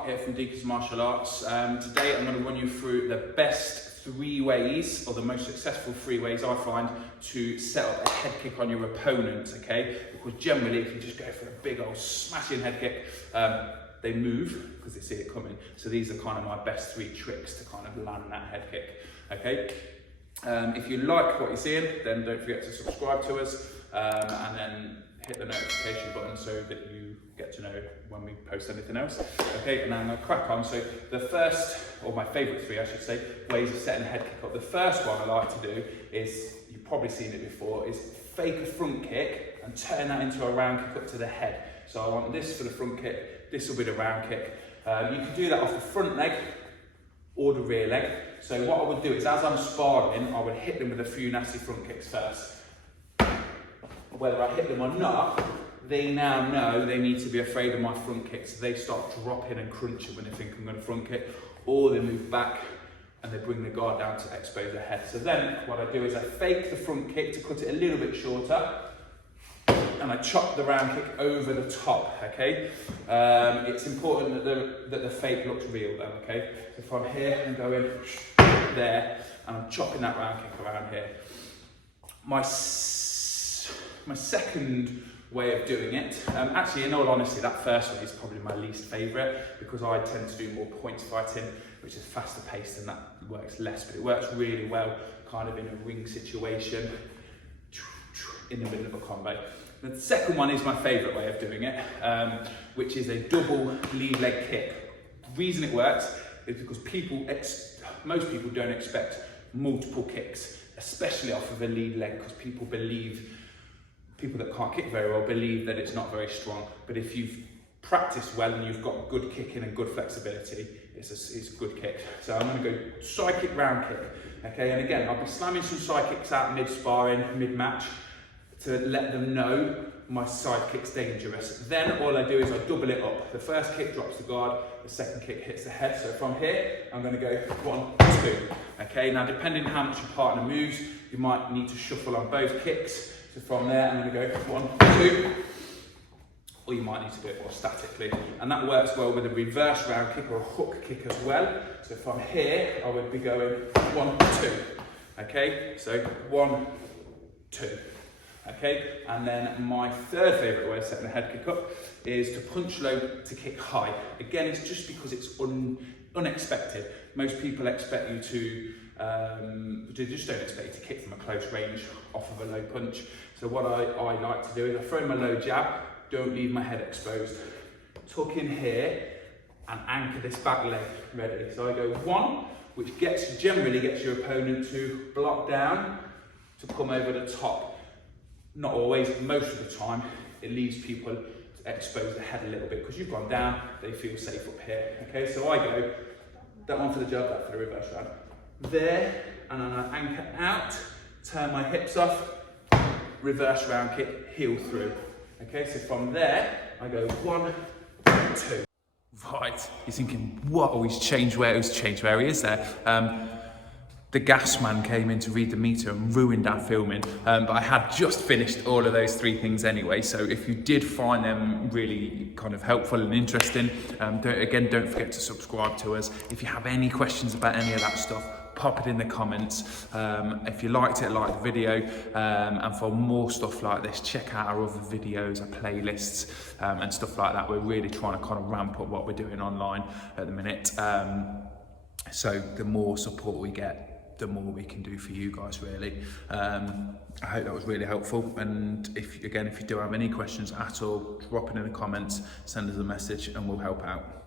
Mark here from Deacon's Martial Arts. Today I'm going to run you through the best 3 ways, or the most successful 3 ways I find, to set up a head kick on your opponent, okay? Because generally if you just go for a big old smashing head kick, they move because they see it coming. So these are kind of my best 3 tricks to kind of land that head kick, okay? If you like what you're seeing, then don't forget to subscribe to us and then hit the notification button so that you get to know when we post anything else. Okay, and I'm going to crack on. So the first, or my favourite 3 I should say, ways of setting a head kick up. The first one I like to do is, you've probably seen it before, is fake a front kick and turn that into a round kick up to the head. So I want this for the front kick, this will be the round kick. You can do that off the front leg or the rear leg. So what I would do is, as I'm sparring, I would hit them with a few nasty front kicks first. Whether I hit them or not, they now know they need to be afraid of my front kick, so they start dropping and crunching when they think I'm going to front kick, or they move back and they bring the guard down to expose their head. So then what I do is I fake the front kick to cut it a little bit shorter, and I chop the round kick over the top, okay? It's important that the fake looks real though, okay? So from here, I'm going there, and I'm chopping that round kick around here. My second way of doing it, actually in all honesty, that first way is probably my least favourite, because I tend to do more points fighting, which is faster paced and that works less, but it works really well kind of in a ring situation in the middle of a combo. The second one is my favourite way of doing it, which is a double lead leg kick. The reason it works is because most people don't expect multiple kicks, especially off of a lead leg, because people that can't kick very well believe that it's not very strong. But if you've practiced well and you've got good kicking and good flexibility, it's a good kick. So I'm going to go side kick, round kick. Okay, and again, I'll be slamming some side kicks out mid-sparring, mid-match, to let them know my side kick's dangerous. Then all I do is I double it up. The first kick drops the guard, the second kick hits the head. So from here, I'm going to go 1, 2. Okay, now depending on how much your partner moves, you might need to shuffle on both kicks. So from there, I'm going to go 1, 2, or you might need to do it more statically. And that works well with a reverse round kick or a hook kick as well. So from here, I would be going 1, 2. Okay, so 1, 2. Okay, and then my third favourite way of setting a head kick up is to punch low to kick high. Again, it's just because it's unexpected. Most people expect you to, they just don't expect you to kick from a close range off of a low punch. So what I like to do is I throw my low jab, don't leave my head exposed. Tuck in here and anchor this back leg ready. So I go 1, which generally gets your opponent to block down, to come over the top. Not always, most of the time, it leaves people to expose the head a little bit because you've gone down, they feel safe up here. Okay, so I go, that one for the jab, that for the reverse round. There, and then I anchor out, turn my hips off, reverse round kick, heel through. Okay, so from there, I go 1, 2. Right, you're thinking, what? He's changed where he is there. The gas man came in to read the meter and ruined our filming, but I had just finished all of those 3 things anyway, so if you did find them really kind of helpful and interesting, don't forget to subscribe to us. If you have any questions about any of that stuff, pop it in the comments. If you liked it, like the video, and for more stuff like this, check out our other videos, our playlists, and stuff like that. We're really trying to kind of ramp up what we're doing online at the minute, so the more support we get, the more we can do for you guys, really. I hope that was really helpful, and if you do have any questions at all, drop it in the comments, send us a message and we'll help out.